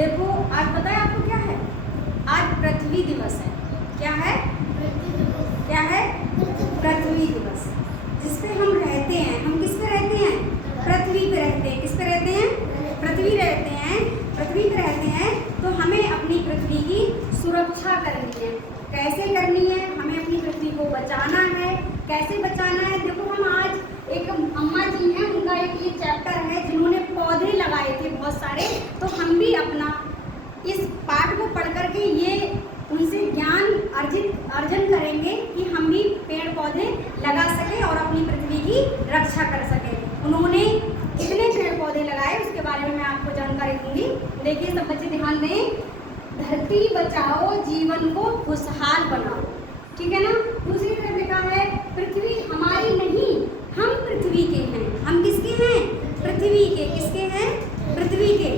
देखो आज पता है आपको क्या है? आज पृथ्वी दिवस है। क्या है? क्या है? पृथ्वी दिवस, जिस पे हम रहते हैं। हम किस पे रहते हैं? पृथ्वी पे रहते हैं। किस पे रहते हैं? पृथ्वी रहते हैं। पृथ्वी पे रहते हैं तो हमें अपनी पृथ्वी की सुरक्षा करनी है। कैसे करनी है? हमें अपनी पृथ्वी को बचाना है। कैसे बचाना है? देखो हम आज एक अम्मा जी हैं, उनका एक ये चैप्टर है जिन्होंने पौधे लगाए थे बहुत सारे, तो हम भी अपना इस पाठ को पढ़ करके ये उनसे ज्ञान अर्जन करेंगे कि हम भी पेड़ पौधे लगा सकें और अपनी पृथ्वी की रक्षा कर सकें। उन्होंने कितने पेड़ पौधे लगाए उसके बारे में मैं आपको जानकारी दूंगी। देखिए सब बच्चे ध्यान दें। धरती बचाओ, जीवन को खुशहाल बनाओ। ठीक है ना? दूसरी तरफ लिखा है पृथ्वी हमारी नहीं, हम पृथ्वी के हैं। हम किसके हैं? पृथ्वी के। किसके हैं? पृथ्वी के।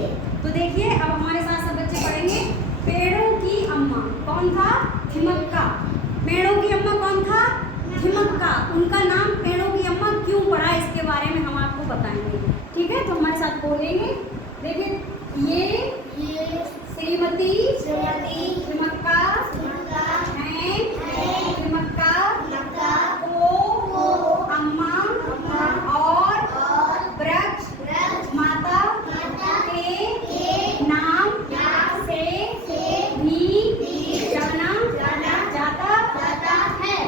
तो देखिए अब हमारे साथ सब बच्चे पढ़ेंगे। पेड़ों की अम्मा कौन था? थिमक्का। पेड़ों की अम्मा कौन था? थिमक्का। उनका नाम पेड़ों की अम्मा क्यों पड़ा, इसके बारे में हम आपको बताएंगे। ठीक है, तो हमारे साथ बोलेंगे। देखिए ये श्रीमती थिमक्का हैं। थिमक्का को अम्मा और वृक्ष माता के नाम से भी जाना जाता है।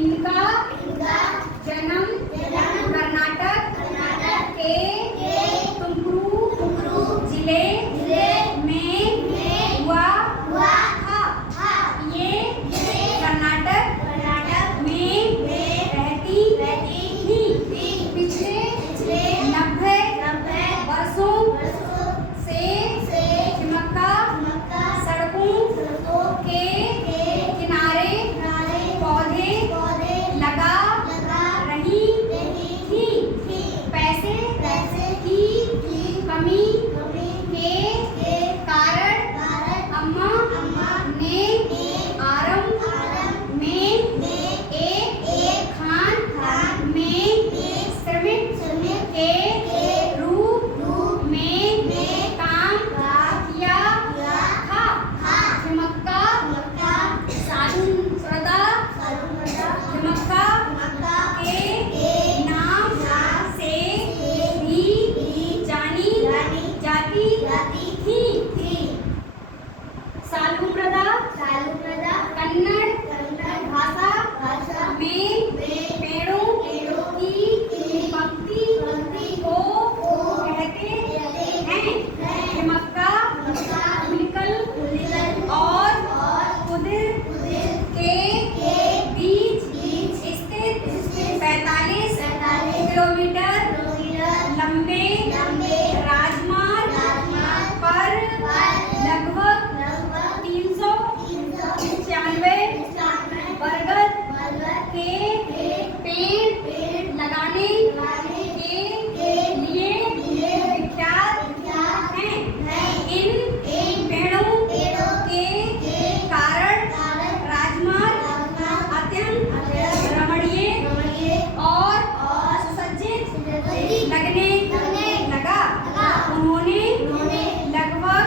इनका जन्म कर्नाटक के तुमकुरू जिले में हुआ था। ये कर्नाटक में रहती थी। पिछले 90 वर्षों से थिमक्का सड़कों के किनारे पौधे लगा रही थी। पैसे की कमी के कारण अम्मा ने आरंभ में एक खान में श्रमिक के रूप में काम किया था। थिमक्का सालुमरदा थिमक्का के नाम से भी जानी जाती थी। सालुमरदा कन्नड़ भाषा में पेड़ों की पंक्ति को कहते हैं। थिमक्का उनकल और कुदिर के बीच स्थित 45 किलोमीटर लंबे राजमार्ग पर लगभग 395 बरगद के पेड़ लगाने के लिए विख्यात हैं। इन पेड़ों के कारण राजमार्ग अत्यंत रमणीय और सुसज्जित लगने लगा। उन्होंने लगभग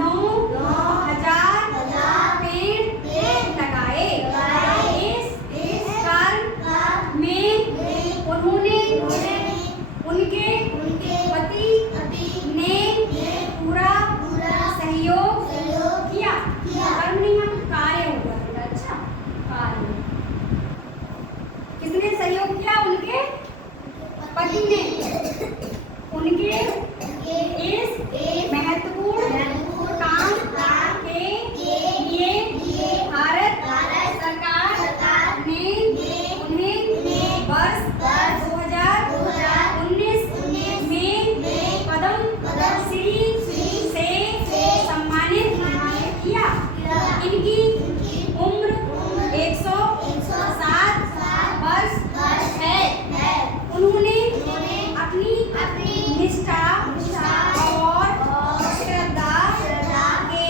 9,000 पेड़ लगाए। इस कार्य में उन्होंने उनके पति ने पूरा सहयोग किया। कर्म नहीं है, कार्य होगा। अच्छा, कार्य किसने सहयोग किया? उनके पति ने। उनके इस महत्वपूर्ण काम के लिए भारत सरकार ने उन्हें वर्ष 2019 में पद्म श्री से सम्मानित किया। इनकी उम्र 107 वर्ष है। उन्होंने अपनी निष्ठा और श्रद्धा के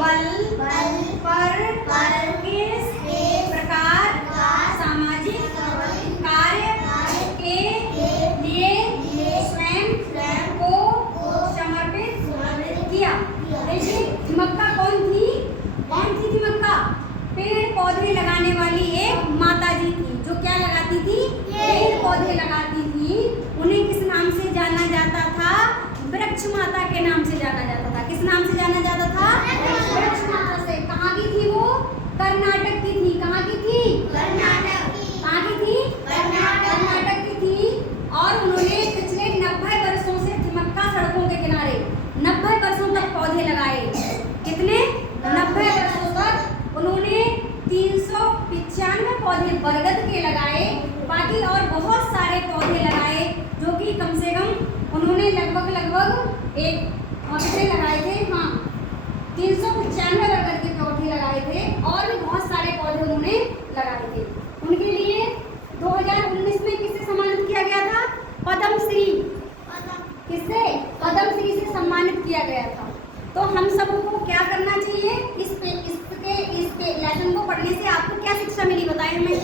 बल पर किस प्रकार सामाजिक कार्य के लिए स्वयं को समर्पित किस नाम से जाना जाता था? वृक्ष माता से। कहाँ की थी वो? कर्नाटक की थी। कहाँ की थी? कर्नाटक की। कहाँ की थी? कर्नाटक की थी। और उन्होंने पिछले 90 वर्षों से थिमक्का सड़कों के किनारे 90 वर्षों तक पौधे लगाए। कितने? 90 वर्षों तक उन्होंने 395 पौधे बरगद के लगाए। बाकी और बहुत सारे पौधे लगाए जो कि कम से कम उन्होंने लगभग एक कितने लगाए थे? हाँ, 395 बरगद के पौधे लगाए थे और भी बहुत सारे पौधे उन्होंने लगाए थे। उनके लिए 2019 में किससे सम्मानित किया गया था? पद्मश्री। किससे? पद्मश्री से सम्मानित किया गया था। तो हम सबको क्या करना चाहिए? इस लेसन को पढ़ने से आपको क्या शिक्षा मिली बताएं हमें?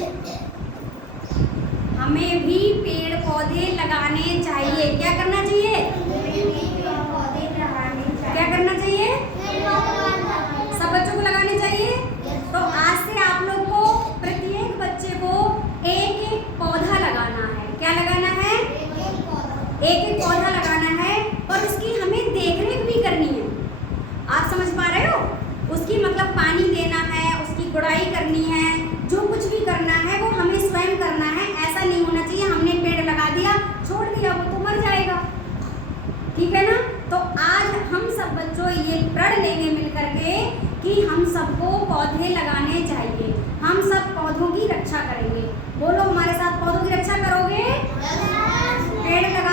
हमें भी पेड़ पौधे लगाने चाहिए। क्या करना चाहिए? क्या करना चाहिए? सब बच्चों को लगाने चाहिए। तो आज से आप लोग को प्रत्येक बच्चे को एक एक पौधा लगाना है। क्या लगाना है? एक एक पौधा लगाना है और उसकी हमें देखरेख भी करनी है। आप समझ पा रहे हो? उसकी मतलब पानी देना है, उसकी गुड़ाई करनी है, जो कुछ भी करना है वो हमें स्वयं करना है। ऐसा नहीं होना चाहिए हमने पेड़ लगा दिया छोड़ दिया वो तो मर जाएगा। ठीक है ना? तो आज हम सब बच्चों ये प्रण लेंगे मिल करके कि हम सबको पौधे लगाने चाहिए। हम सब पौधों की रक्षा करेंगे। बोलो हमारे साथ, पौधों की रक्षा करोगे? पेड़ लगा